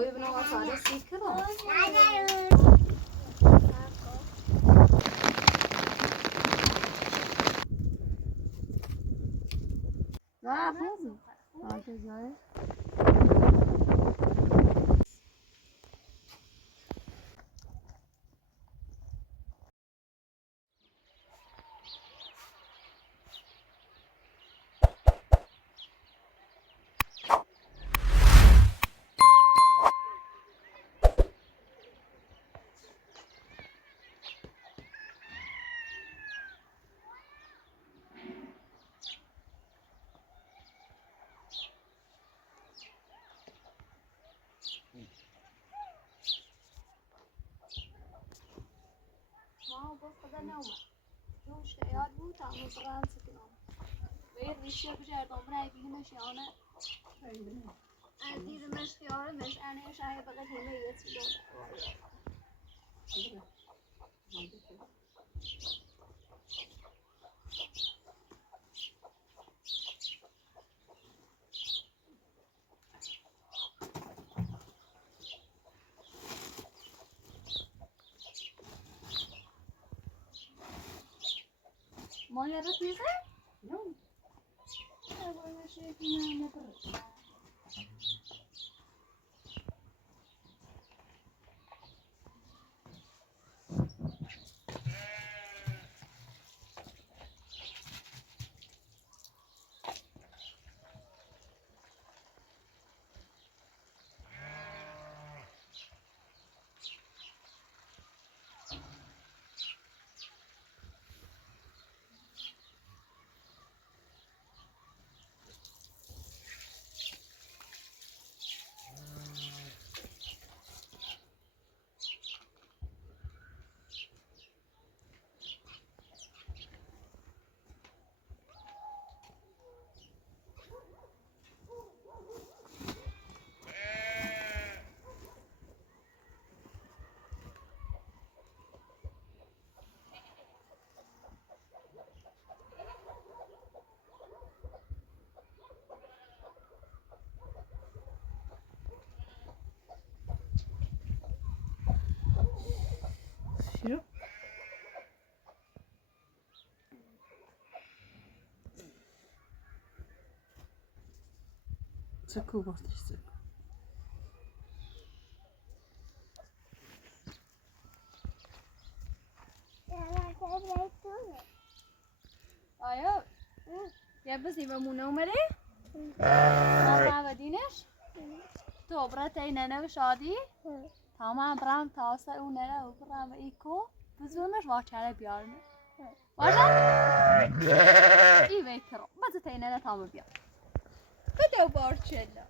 ابن وصار سيكرو لا خوبي هكذا ما باز خدا نومه جوش یاد بود تا مزرعه سکنم ویر ریشه بجردم برای بیمش یانه دیر مش خیاره مش انه شاید بقید همه یه چیزا ما یادت میزه؟ نه باید شکلی نمیبره Şu. Çakıl batıştı. آیا یه بسی بمونه اومده؟ ما بدینش؟ تو برات این ننه شادی؟ تمام برام تاسه اون ننه و برام ایکو بزونش واچره بیارم. واجه؟ ای ویترو بذار این ننه تمام بیار. بده بارچلا.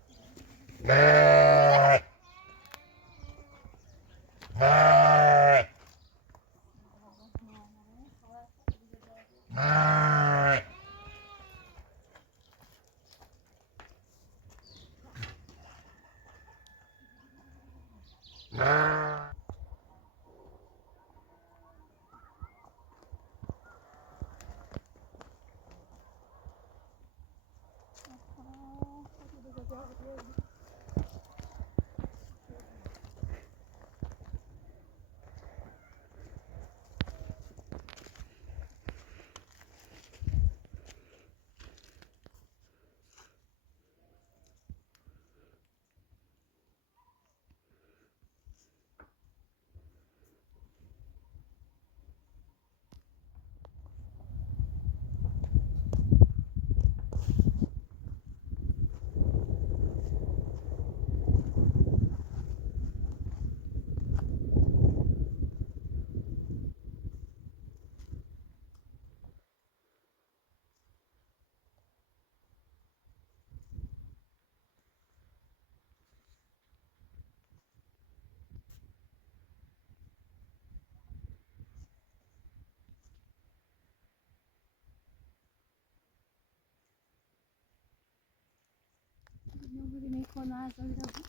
Nobody make one as well.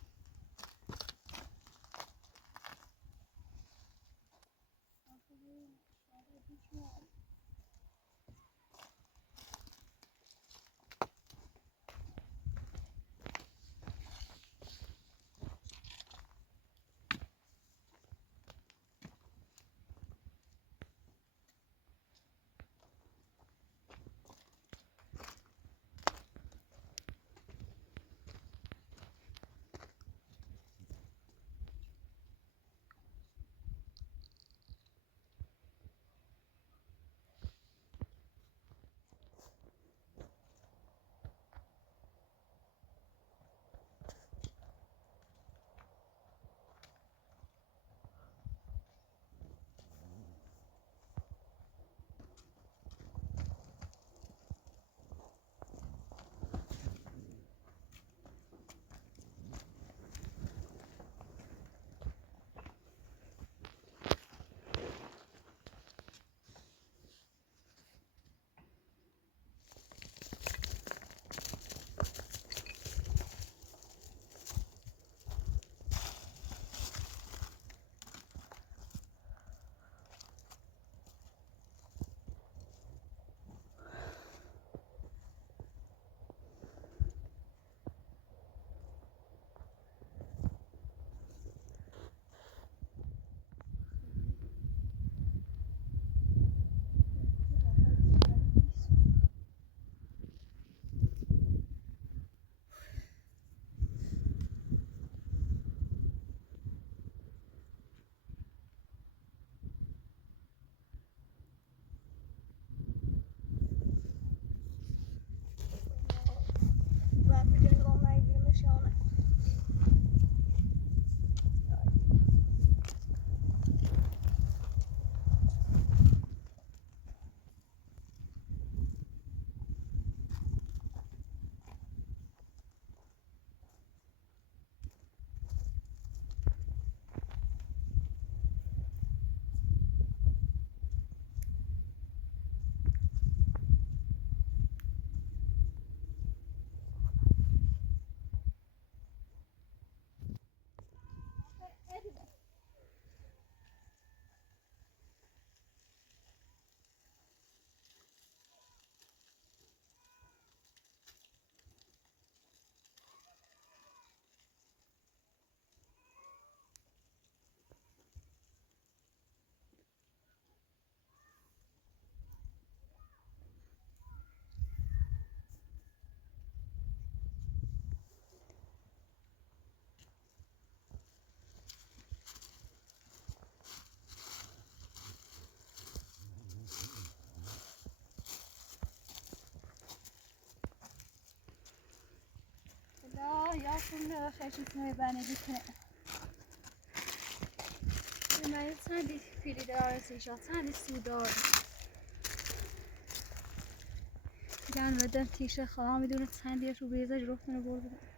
jag kommer faktiskt nu bara lite. Men jag tror det fyller det så jag tror det så då. يعني بدل تيشا خلاص بدون تساندي شو بيزا جروح من أقول بقى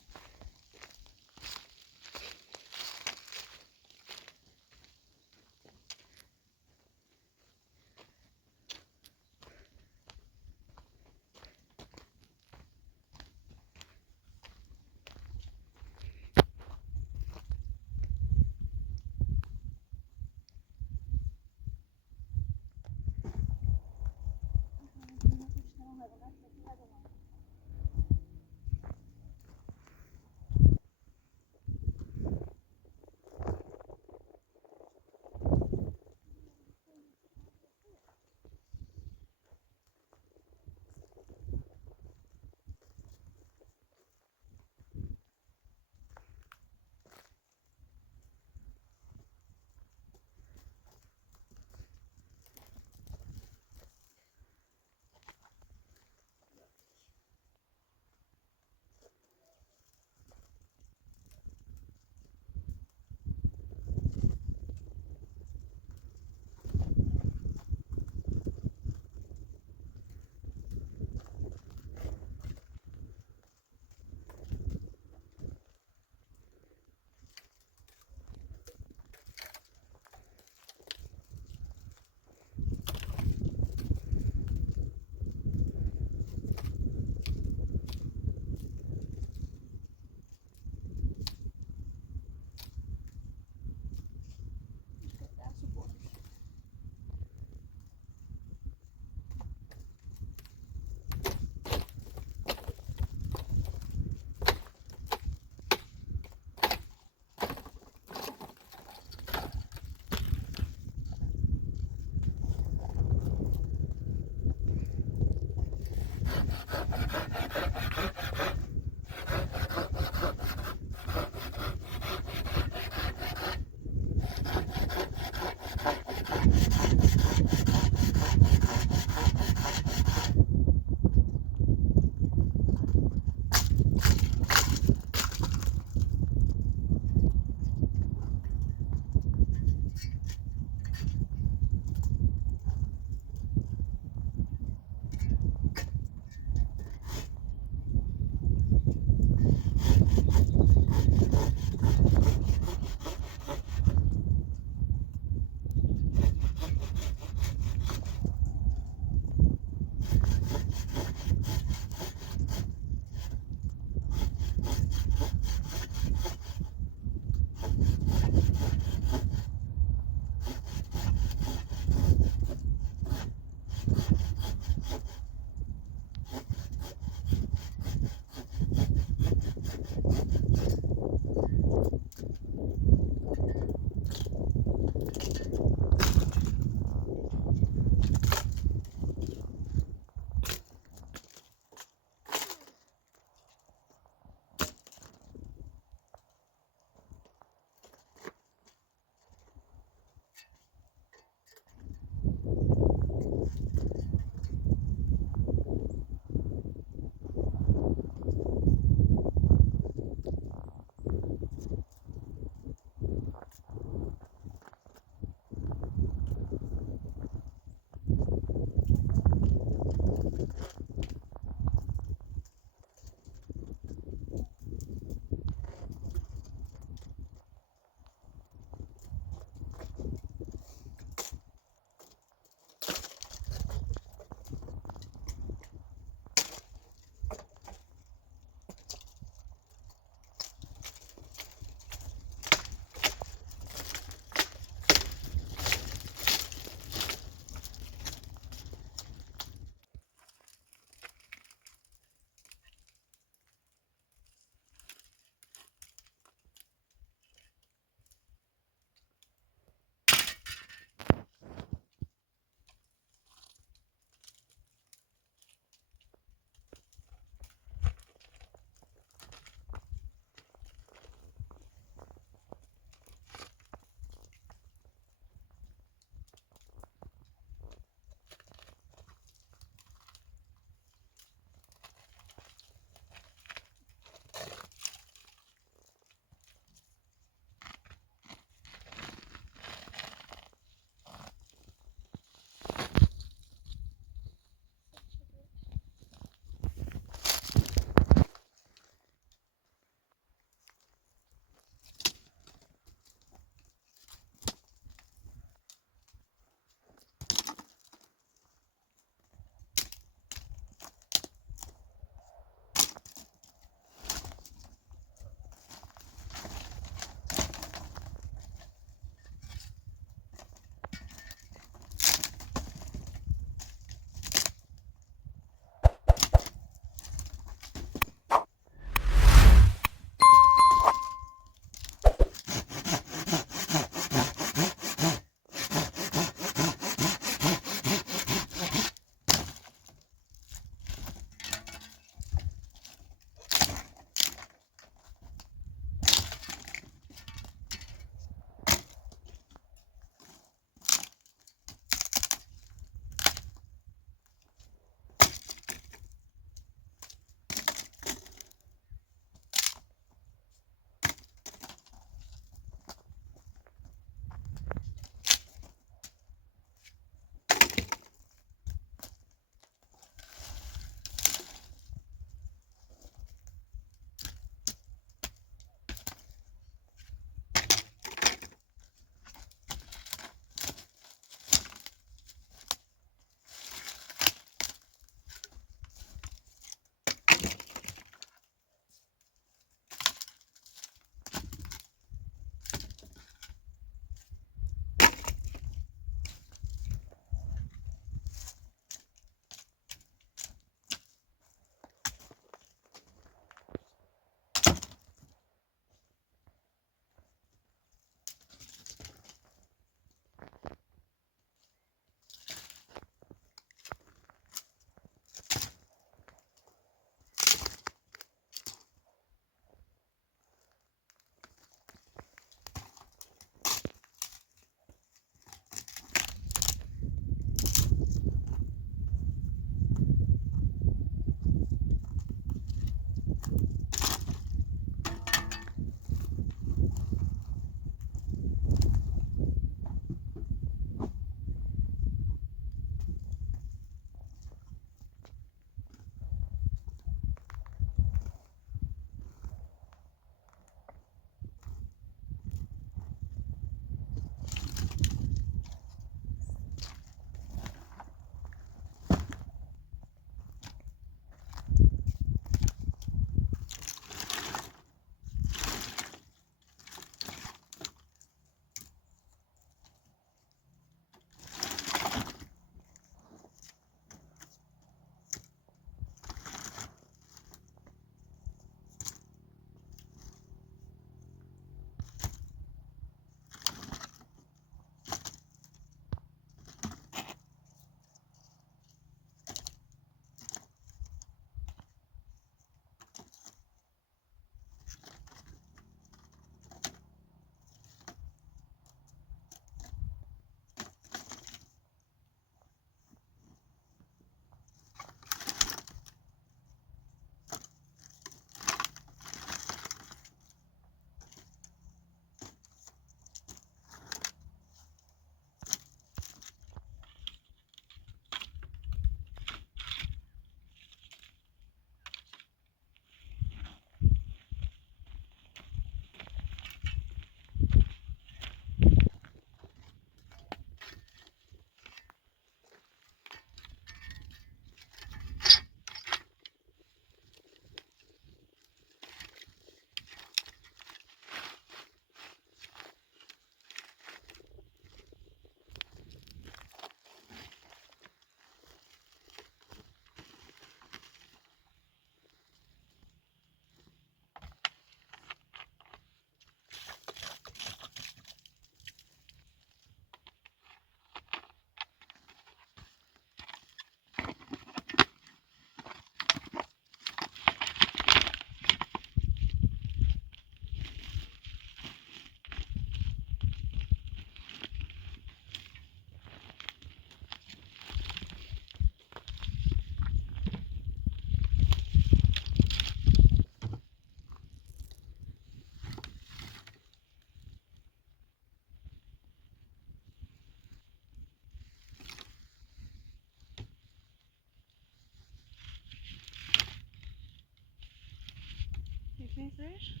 نیستش؟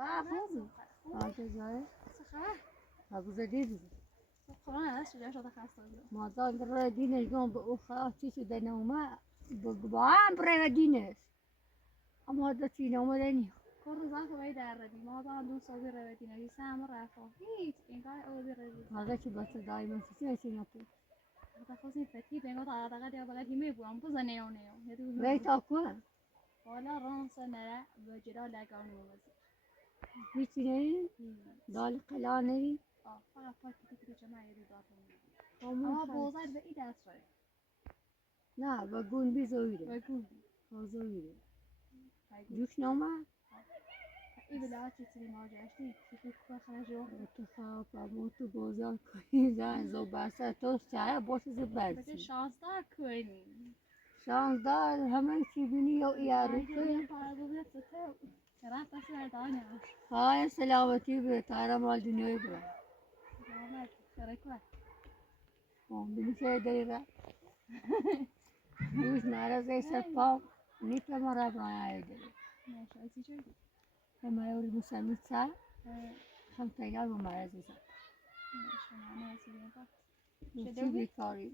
لا خوبی آجازه سخه ابو زدی خب من از شده شده خسته بودم ما داد را دینش گم به او خواهد چی شده نومه با هم برای دینش اما دا چی نومه دنی کل روزا که باید در ردی ما با هم دو سازی رویدی نویسه همه رفا هیچ اینگاه او بی ردی ماذا چی بچه دایما چی چی نپو تا خوزی فتی بینگاه تا عدقه دیا بلد هیمه بوام بزا نیو نیو ری تا کن حالا رانس نره به جدا لگان موزی هیچی نی دال قلا نی فقط پاک کتی جمعه یدی داتون اما اما بوزد به ای دست رای نه با گون بی زویره بگو زویره جوش نومه ای بلا چی چی ما جاشتی چی که خرج رو تو خواب امو تو گوزار کنی زن زو بسه تو چه باشه زو بگه برسی 16 کنی 16 همه چی بینی یا ایاری یه که پارو تو رفت بس بردانه های سلامتی به تارا مال دنیای برا سلامت شرکت بینی چه داری را دوش نارزه سپا نیت مرا برای داری نشاطی شدی همه اولی مسلمی چه هم تیار با مرزی چه نشانه نسیدیم چی بیکاری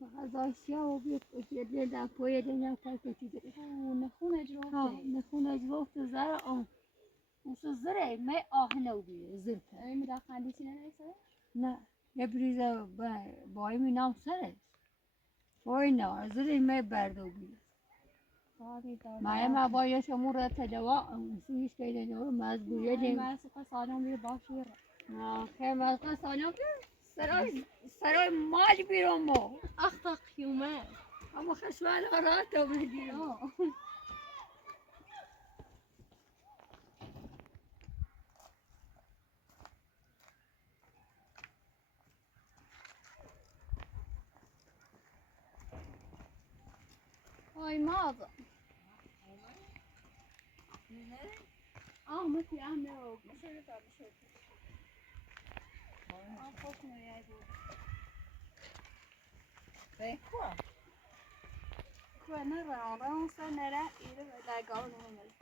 فقط آسیا و بیت کشید در پای دنیا پای کشید نخون اجرافه نخون اجوفت زر آن اوسو زره می آهنه و بیه زر کرد این میده خندیسی نمیسه نه یه بریزه بای می نام سرش بای نه زره می برده و بیه ما باید شمور را تدوا سویش که دنیا مزبوریه دیم من سوخه سالم بیر باشی را خیلی مزبور سالم سرای مال بیرون با اختا قیومه اما خشمال آرات رو بگیرم های مازا متی نرو خوش نویای بود کوه نره رون سر نره ایره لگاه نمید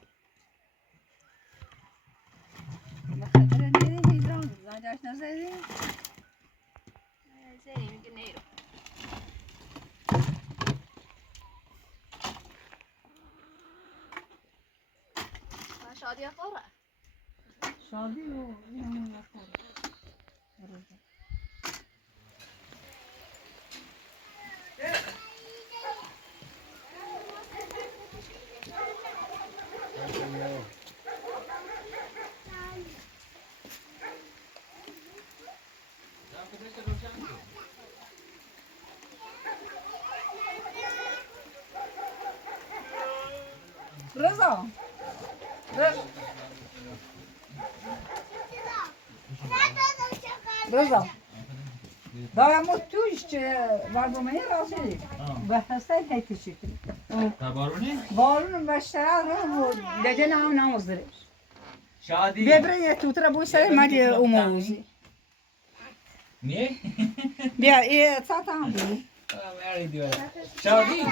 بخاطر نیری هیدران زنجاش نزدی؟ زنی میگه نیرو شادی خوره شادی و اینو نکن. رضا رضا دارم توش برنامه راستی به حسین هیتی شکلی بارون بشتره رو دیگه نمازدرش شادی ببرین یه توتر بوی سر مدی اوموزی نه؟ بیا یه تا هم بی شادی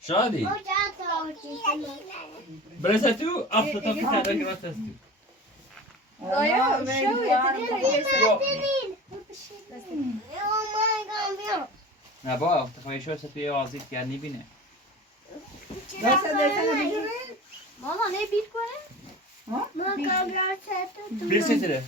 شادی برسه تو افتاد که تدار گرفت است آیا نه با تفایش ها سپیه آزید که نبینه دست دیتن بیجوری ماما نه بیت کنه برسه تره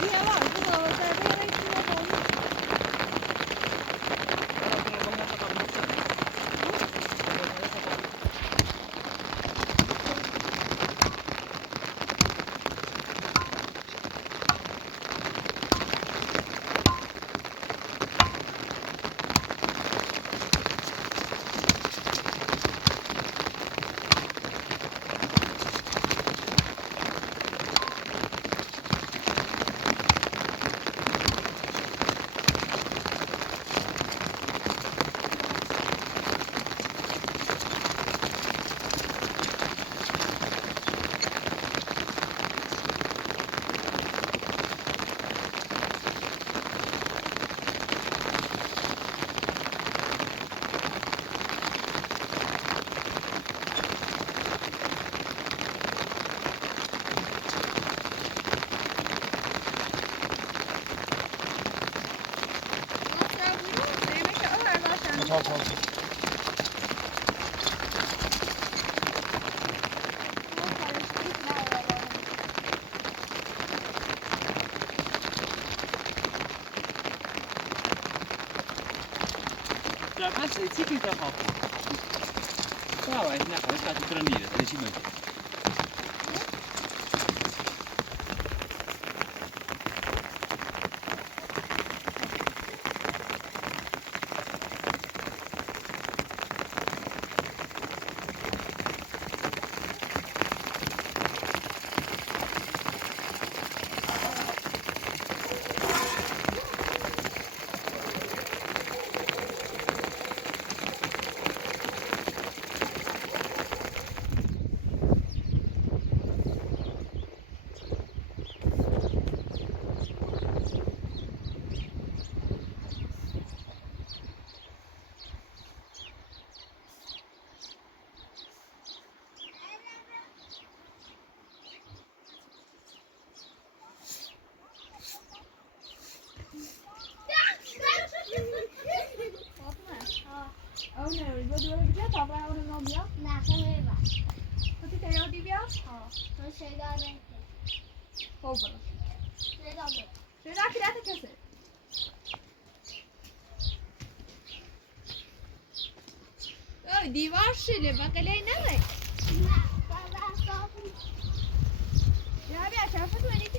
بیا باش تو بابا بیا بس تيجي تخاف. لا وإحنا خلاص هتترمي ده ليش ما اون رو دور بیا تا برای اون رو بیا نه خیلی باش تو تی تیادی بیا تو شیدا نه خوب شیدا نه شده کلیت کسی دیوار شله بقیلی نره نه بابا صاف یا بیا شرفت تو نیتی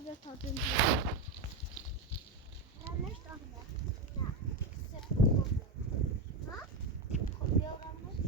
hade tagit Ranmış da mı? Ha? Kopuyor ranmış.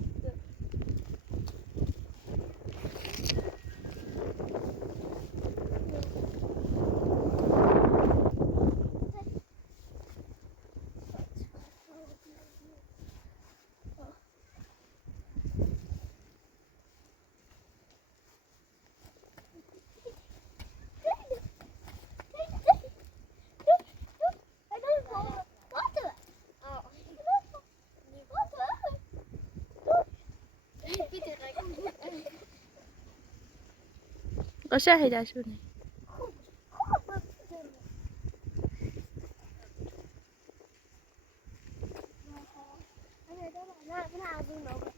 أشاهد شوني أنا عازمة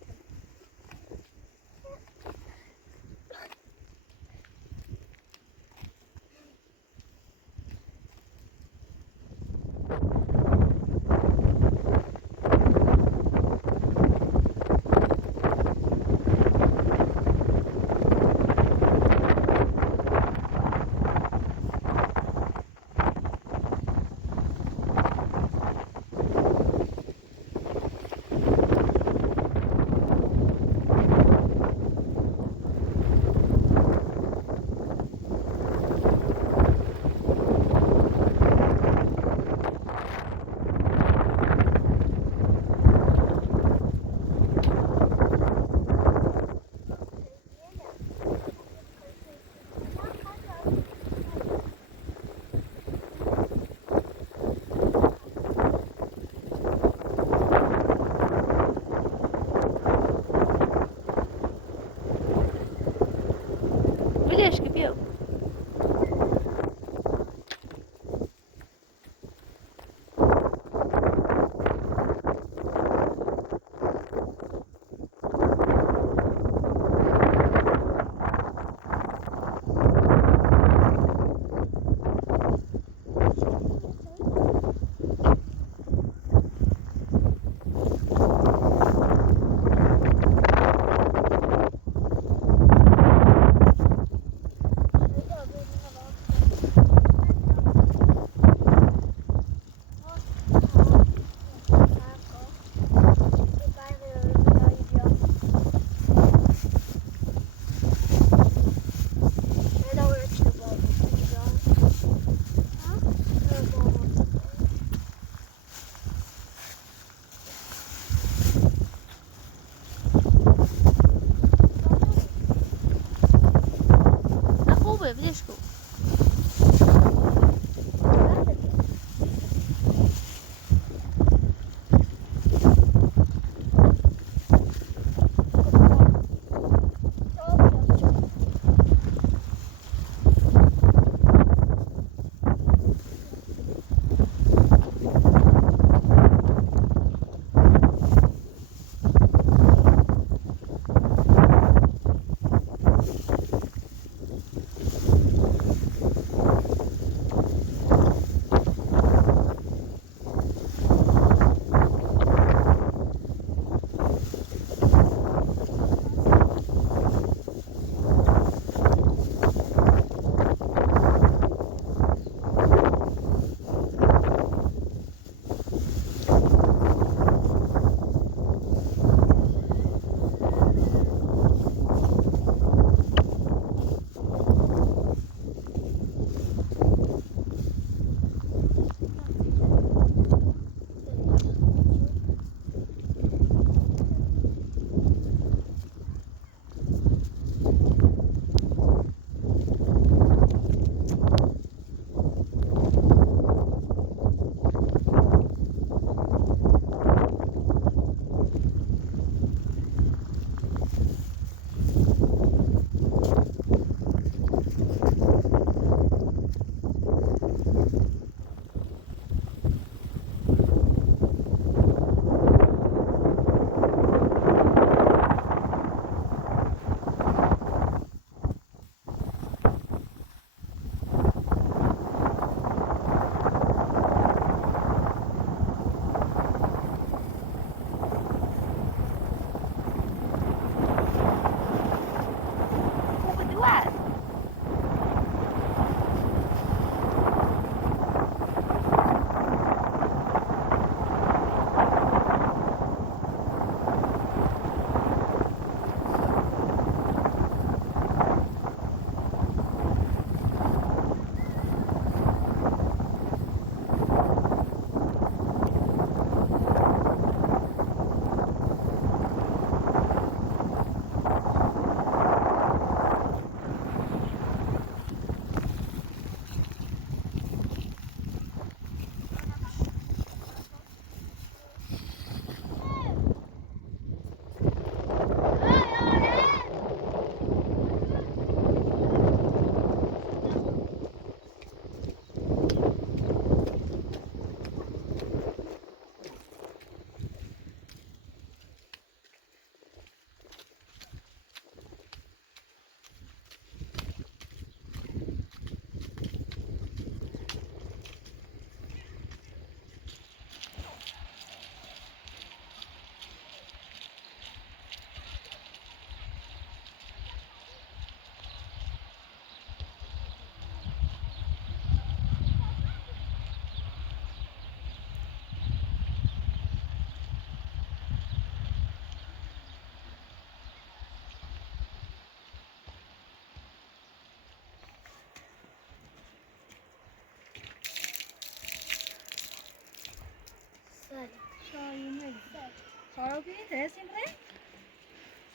خرابی ترسیم ره؟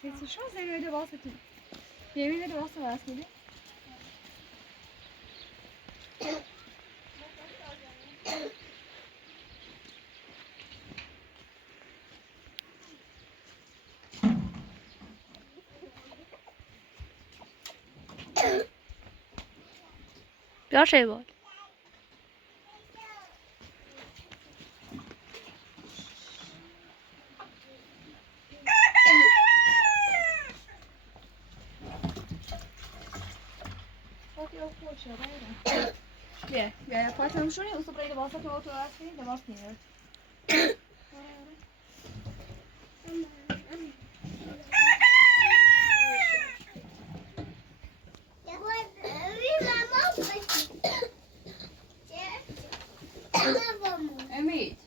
چیزی شو زیاده واسه تو. بیاید واسه واسه میده. بیا شیبال. بیا پاتم شونی و سپری واسه تو هستی لباس میاره. امید.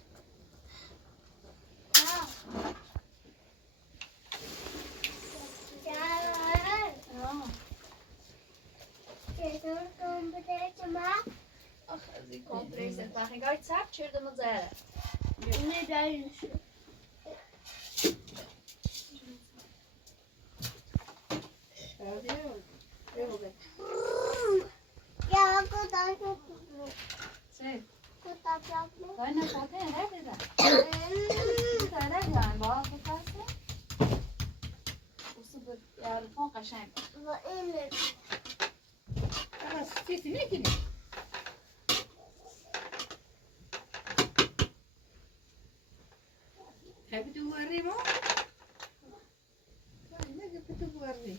Ach, sie kommt riesig machen. Ga ich zack, schür dem Zelle. Nee, da ist ja, gut, danke. Sì. Gut, danke. Vai na foto e rede. Stai rede, va che fai? وصبر يا الفوق عشان خلاص تيتني كده تحبي توري مو؟ ما قلت توري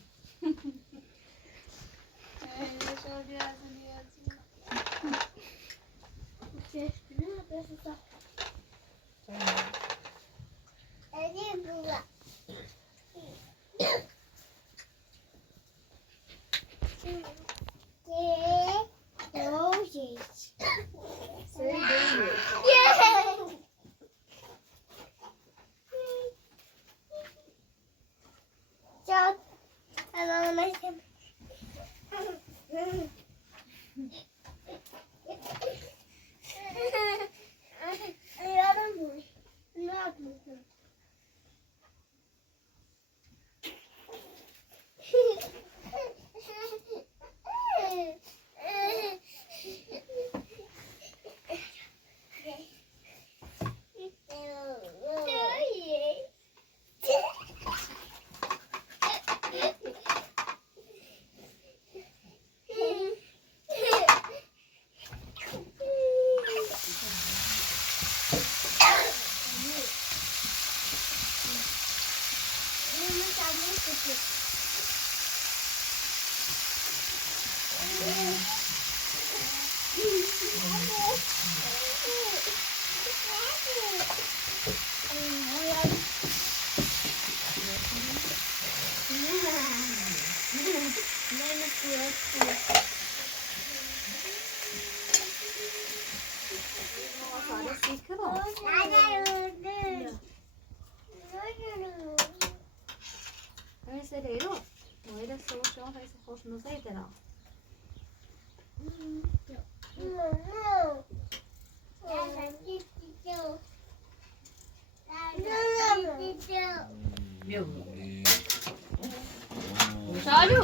شالو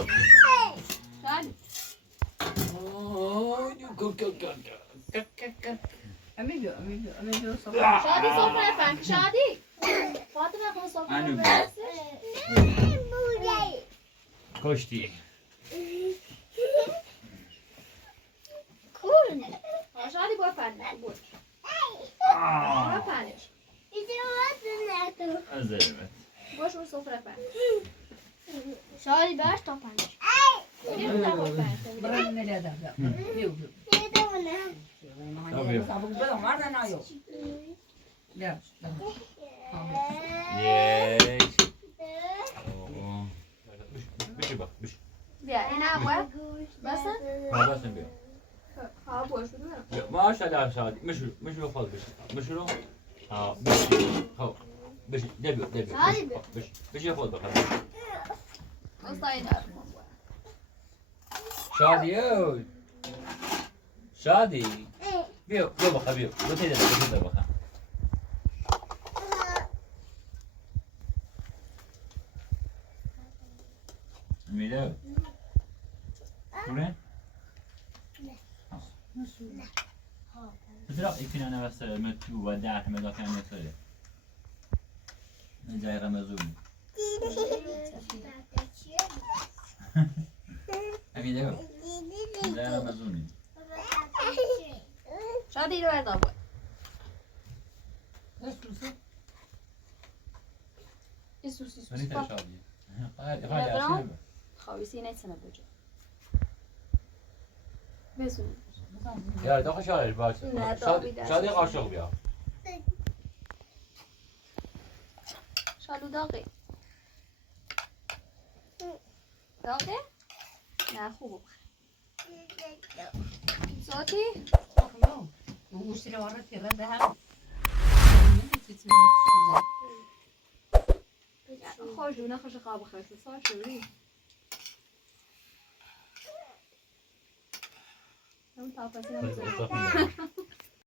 شالو أميدو شادي صفرة فانك شادي فاطمة خو صفرة کشتی شادي بو فانك بو فانش ازلمت بوش و صفرة فانك شادي باش طبعا برا من هذا لا بيو بيو. بلا مرة نايو لا یک بشی با بش بیا این ابوه بس ها بس بیا ها بوش بدو بیا ماشاءالله شادی مشرو خود بشی مشرو ها بشی خب بشی دبیو بشی خود بخواد اصلا شادی شادی بیا بخواد بیا دو تیده بخواد میده شونه؟ بترا ایکینا نوسته متو و ده مدافع نتره جای رمزون امیده جای رمزونی شادی رو بردا بود این سوسی سونی سوسی تشادی خوابی سینه سنه بجا بزنی یا داخل شادی باش نه، داوید شادی قاشق بیا شالو داغی داغی؟ نه خوب زاتی؟ وش رو ورا تیرا ده هم خوش و نخوش خواب خیلی سال شوری اون تاپسی نمیزنی